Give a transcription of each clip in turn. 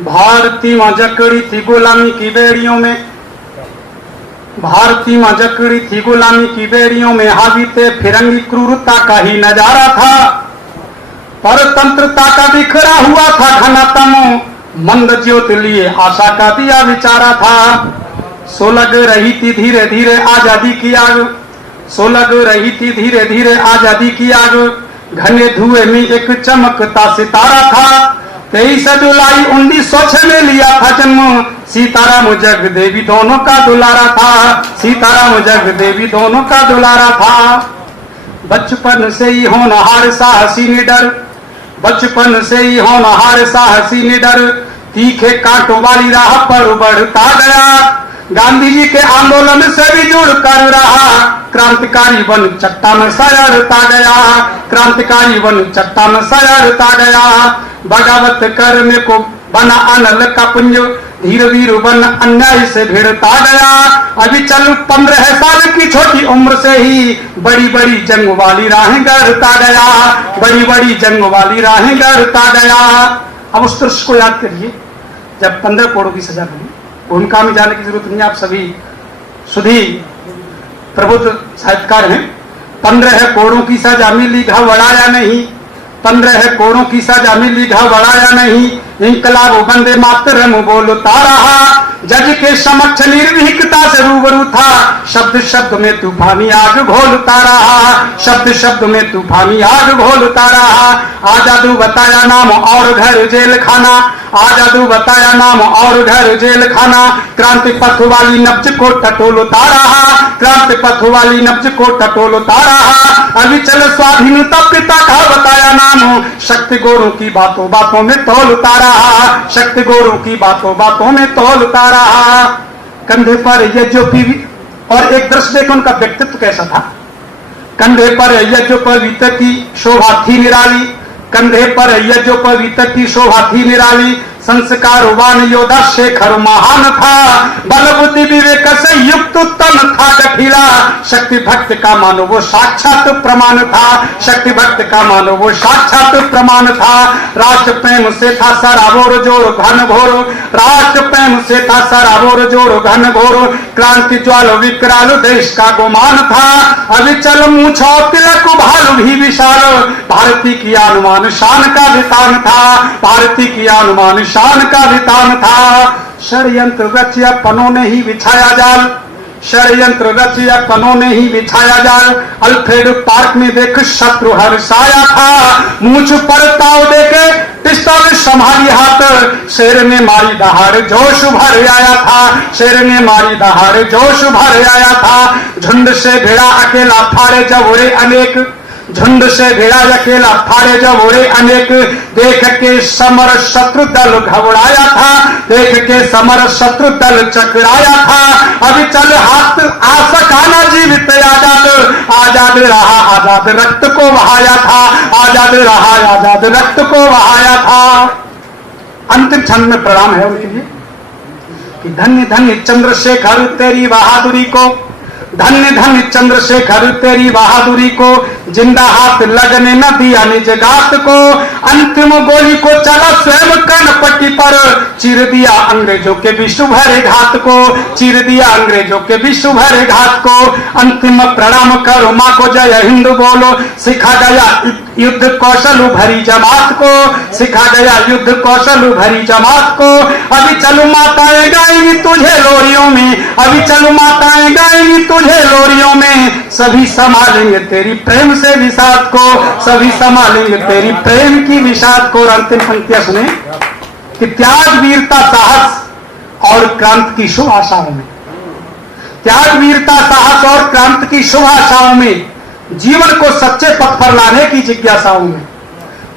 भारती माँ जकड़ी थी गुलामी की बेड़ियों में, भारती माँ जकड़ी थी गुलामी की बेड़ियों में, हावी थे फिरंगी क्रूरता का ही नजारा था। परतंत्रता का बिखरा हुआ था घना तमो, मंद ज्योत लिए आशा का दिया विचारा था। सो लग रही थी धीरे धीरे आजादी की आग, सो लग रही थी धीरे धीरे आजादी की आग, घने धुएं में एक चमकता सितारा था। 23 जुलाई 1906 में लिया था जन्म, सीताराम जग देवी दोनों का दुलारा था, सीताराम जग देवी दोनों का दुलारा था। बचपन से ही होनहार साहसी निडर, बचपन से ही होनहार साहसी निडर, तीखे कांटों वाली राह पर बढ़ता गया। गांधी जी के आंदोलन से भी जुड़ कर रहा, क्रांतिकारी बन चट्टान सयरता गया, क्रांतिकारी बन चट्टान सयरता गया। बगावत करने को बना अनल का पुंज, धीर वीर बन अन्याय से भिड़ता गया। अभी चल 15 साल की छोटी उम्र से ही बड़ी बड़ी जंग वाली राहें गढ़ता गया, बड़ी बड़ी जंग वाली राहें गढ़ता गया। अब उस दृश्य को याद करिए जब 15 कोड़ों की सजा हुई। भूमिका में जाने की जरूरत नहीं, आप सभी सुधी प्रबुद्ध साहित्यकार हैं। 15 कोड़ों की सजा मिली घबराया नहीं, 15 कोड़ों की सजा मिली घबराया नहीं, इंकलाब वंदे मातरम बोलता रहा। जज के समक्ष निर्भीकता से रूबरू था, शब्द शब्द में तूफानी आग घोलता रहा, शब्द शब्द में तूफानी आग घोलता रहा। आजादू बताया नाम और घर जेल खाना, आजादू बताया नाम और घर जेल खाना, क्रांति पथ वाली नब्ज को टटोलता रहा, क्रांति पथ वाली नब्ज को टटोलता रहा। अभी चल स्वाधीनता पिता का बताया नाम, शक्ति गोरों की बातों बातों में तोलता रहा, शक्ति गोरों की बातों बातों में तोलता रहा। कंधे पर यज्ञोपवीत, और एक दृश्य देखो उनका व्यक्तित्व कैसा था। कंधे पर यज्ञोपवीत की शोभा थी निराली, कंधे पर यज्ञोपवीत की शोभा थी निराली। संस्कारवान योद्धा शेखर महान था, बल बुद्धि विवेक से युक्त तन था गठीला। शक्ति भक्त का मानो वो साक्षात प्रमाण था, शक्ति भक्त का मानो वो साक्षात प्रमाण था। राष्ट्र प्रेम से था सराबोर जोर घन घोर, राष्ट्र प्रेम से था सराबोर जोर घन घोर। क्रांति ज्वाल विकराल देश का गुमान था, अभी चल मूछो तिलक भालू भी विशाल। भारती की अनुमान शान का वितान था, भारती की अनुमान शान का वितान था। षड्यंत्र रचिया पनों ने ही बिछाया जाल, षड्यंत्र रचिया पनों ने ही बिछाया जाल। अल्फ्रेड पार्क में देख शत्रु हर्षाया था, मूछ पर ताव देके पिस्तौल संभाली हाथ। शेर ने मारी दहाड़ जोश भर आया था, शेर ने मारी दहाड़ जोश भर आया था। झुंड से भिड़ा अकेला फाड़े जब उड़े अनेक, झुंड से भिड़ा अकेला फाड़े जब उड़े अनेक। देख के समर शत्रु दल घबराया था, देख के समर शत्रु दल चकराया था। अभी चल हाथ आसकाना जीवित आजाद, आजाद रहा आजाद रक्त को बहाया था, आजाद रहा आजाद रक्त को बहाया था। अंतिम क्षण में प्रणाम है उनके लिए कि धन्य धन्य चंद्रशेखर तेरी बहादुरी को, धन्य धन्य चंद्रशेखर तेरी बहादुरी को। जिंदा हाथ लगने न दिया निज घात को, अंतिम गोली को चला स्वयं कर्णपट्टी पर। चीर दिया अंग्रेजों के विश्व भरे घात को, चीर दिया अंग्रेजों के विश्व भरे घात को। अंतिम प्रणाम करो माँ को जय हिंद बोलो, सिखा गया युद्ध कौशल भरी जमात को, सिखा गया युद्ध कौशल भरी जमात को। अभी चलो माताएं गाएंगी तुझे लोरियों में, अभी चलो माताएं गाएंगी तुझे लोरियों में। सभी संभालेंगे तेरी प्रेम से विषाद को, सभी संभालेंगे तेरी प्रेम की विषाद को। और अंतिम पंक्तियां सुने कि त्याग वीरता साहस और क्रांति की शुभ आशाओं में, त्याग वीरता साहस और क्रांति की शुभ आशाओं में, जीवन को सच्चे पथ पर लाने की जिज्ञासाओं में,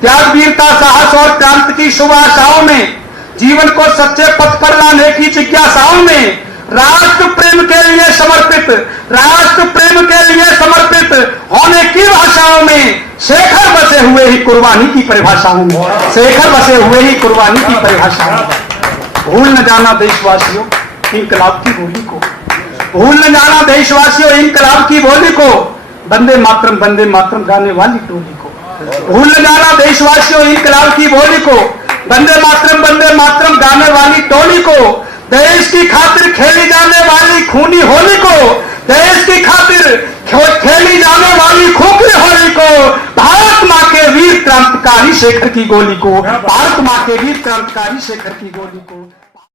त्याग वीरता साहस और क्रांति की शुभ आशाओं में, जीवन को सच्चे पथ पर लाने की जिज्ञासाओं में, राष्ट्र प्रेम के लिए समर्पित, राष्ट्र प्रेम के लिए समर्पित होने की भाषाओं में, शेखर बसे हुए ही कुर्बानी की परिभाषाओं में, शेखर बसे हुए ही कुर्बानी की परिभाषाओं में। भूल न जाना देशवासियों इंकलाब की बोली को, भूल न जाना देशवासियों इंकलाब की बोली को, वंदे मातरम गाने वाली टोली को। भूल न जाना देशवासियों इंकलाब की बोली को, वंदे मातरम गाने टोली को, देश की खातिर खेली जाने वाली खूनी होली को, देश की खातिर खेली जाने वाली खोखली होली को, भारत माँ के वीर क्रांतिकारी शेखर की गोली को, भारत माँ के वीर क्रांतिकारी शेखर की गोली को।